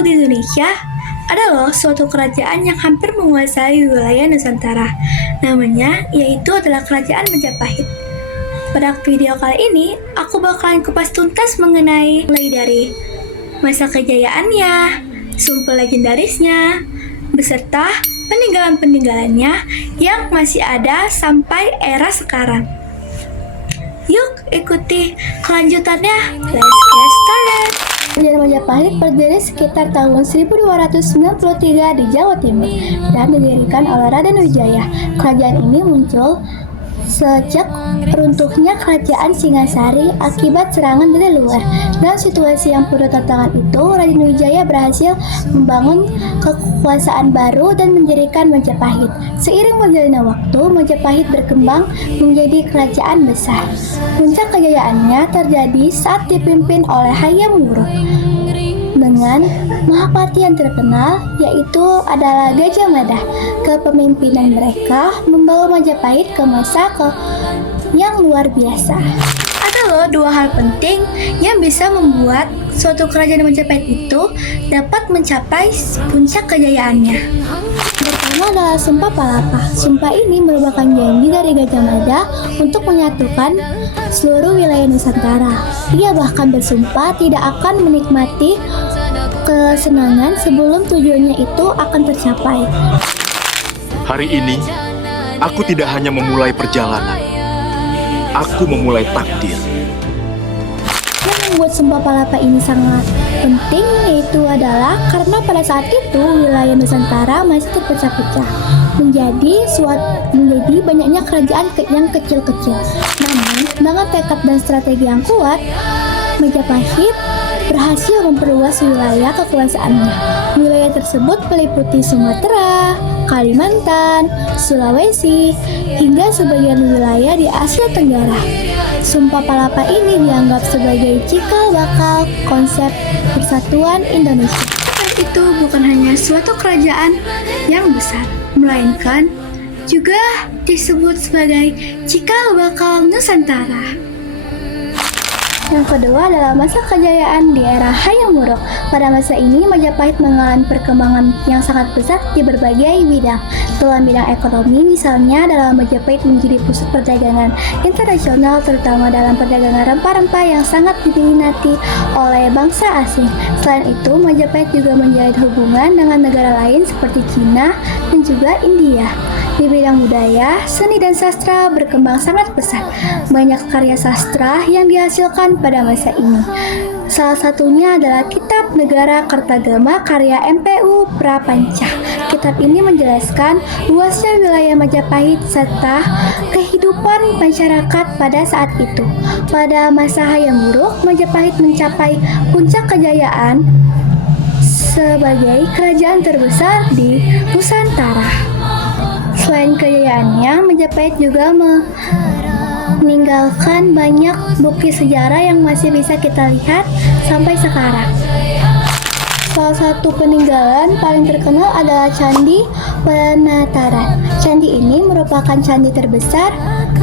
Dulu di Indonesia, ada loh suatu kerajaan yang hampir menguasai wilayah Nusantara. Namanya yaitu adalah Kerajaan Majapahit. Pada video kali ini, aku bakalan kupas tuntas mengenai mulai dari masa kejayaannya, sumpah legendarisnya, beserta peninggalan-peninggalannya yang masih ada sampai era sekarang. Yuk ikuti kelanjutannya. Let's get started. Kerajaan Majapahit berdiri sekitar tahun 1293 di Jawa Timur dan didirikan oleh Raden Wijaya. Kerajaan ini muncul sejak runtuhnya Kerajaan Singasari akibat serangan dari luar. Dalam situasi yang penuh tantangan itu, Raden Wijaya berhasil membangun kekuasaan baru dan mendirikan Majapahit. Seiring berjalannya waktu, Majapahit berkembang menjadi kerajaan besar. Puncak kejayaannya terjadi saat dipimpin oleh Hayam Wuruk dengan Mahapati yang terkenal, yaitu adalah Gajah Mada. Kepemimpinan mereka membawa Majapahit ke masa yang luar biasa. Ada loh dua hal penting yang bisa membuat suatu kerajaan Majapahit itu dapat mencapai puncak kejayaannya. Pertama adalah Sumpah Palapa. Sumpah ini merupakan janji dari Gajah Mada untuk menyatukan seluruh wilayah Nusantara. Ia bahkan bersumpah tidak akan menikmati kesenangan sebelum tujuannya itu akan tercapai. Hari ini, aku tidak hanya memulai perjalanan, aku memulai takdir. Yang membuat Sumpah Palapa ini sangat penting yaitu adalah karena pada saat itu wilayah Nusantara masih terpecah-pecah menjadi banyaknya kerajaan yang kecil-kecil. Namun dengan tekad dan strategi yang kuat, Majapahit berhasil memperluas wilayah kekuasaannya. Wilayah tersebut meliputi Sumatera, Kalimantan, Sulawesi, hingga sebagian wilayah di Asia Tenggara. Sumpah Palapa ini dianggap sebagai cikal bakal konsep persatuan Indonesia. Itu bukan hanya suatu kerajaan yang besar, melainkan juga disebut sebagai cikal bakal Nusantara. Yang kedua adalah masa kejayaan di era Hayam Wuruk. Pada masa ini, Majapahit mengalami perkembangan yang sangat besar di berbagai bidang. Dalam bidang ekonomi, misalnya dalam Majapahit menjadi pusat perdagangan internasional, terutama dalam perdagangan rempah-rempah yang sangat diminati oleh bangsa asing. Selain itu, Majapahit juga menjalin hubungan dengan negara lain seperti Cina dan juga India. Di bidang budaya, seni dan sastra berkembang sangat pesat. Banyak karya sastra yang dihasilkan pada masa ini. Salah satunya adalah Kitab Negara Kertagama karya MPU Prapanca. Kitab ini menjelaskan luasnya wilayah Majapahit serta kehidupan masyarakat pada saat itu. Pada masa Hayam Wuruk, Majapahit mencapai puncak kejayaan sebagai kerajaan terbesar di Nusantara. Selain kejayaannya, Majapahit juga meninggalkan banyak bukti sejarah yang masih bisa kita lihat sampai sekarang. Salah satu peninggalan paling terkenal adalah Candi Penataran. Candi ini merupakan candi terbesar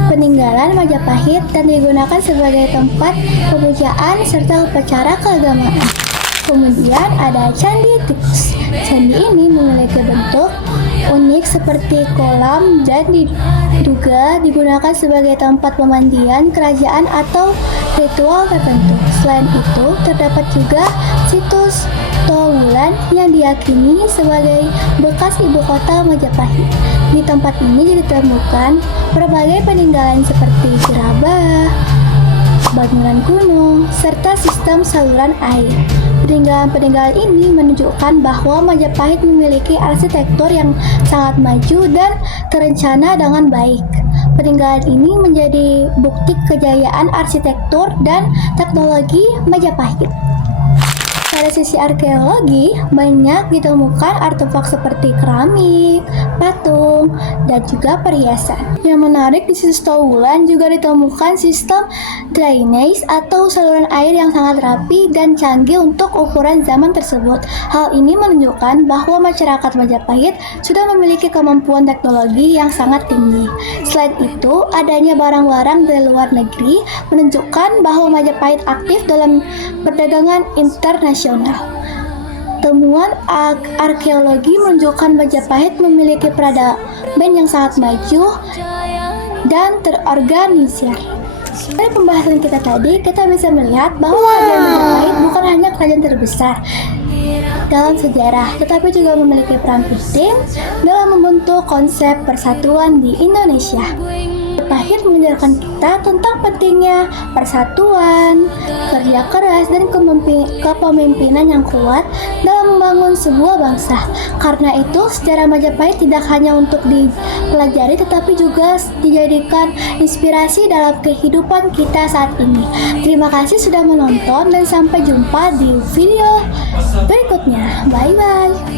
peninggalan Majapahit dan digunakan sebagai tempat pemujaan serta upacara keagamaan. Kemudian ada Candi Tikus. Candi ini memiliki bentuk unik seperti kolam dan diduga digunakan sebagai tempat pemandian kerajaan atau ritual tertentu. Selain itu, terdapat juga situs Trowulan yang diyakini sebagai bekas ibu kota Majapahit. Di tempat ini ditemukan berbagai peninggalan seperti gerabah, bangunan kuno, serta sistem saluran air. Peninggalan-peninggalan ini menunjukkan bahwa Majapahit memiliki arsitektur yang sangat maju dan terencana dengan baik. Peninggalan ini menjadi bukti kejayaan arsitektur dan teknologi Majapahit. Pada sisi arkeologi, banyak ditemukan artefak seperti keramik, patung, dan juga perhiasan. Yang menarik di situs Trowulan juga ditemukan sistem drainase atau saluran air yang sangat rapi dan canggih untuk ukuran zaman tersebut. Hal ini menunjukkan bahwa masyarakat Majapahit sudah memiliki kemampuan teknologi yang sangat tinggi. Selain itu, adanya barang-barang dari luar negeri menunjukkan bahwa Majapahit aktif dalam perdagangan internasional. Temuan arkeologi menunjukkan Majapahit memiliki peradaban yang sangat maju dan terorganisir. Dari pembahasan kita tadi, kita bisa melihat bahwa kerajaan Majapahit bukan hanya kerajaan terbesar dalam sejarah, tetapi juga memiliki peran penting dalam membentuk konsep persatuan di Indonesia. Majapahit mengajarkan kita tentang pentingnya persatuan, kerja keras, dan kepemimpinan yang kuat dalam membangun sebuah bangsa. Karena itu, sejarah Majapahit tidak hanya untuk dipelajari, tetapi juga dijadikan inspirasi dalam kehidupan kita saat ini. Terima kasih sudah menonton dan sampai jumpa di video berikutnya. Bye-bye.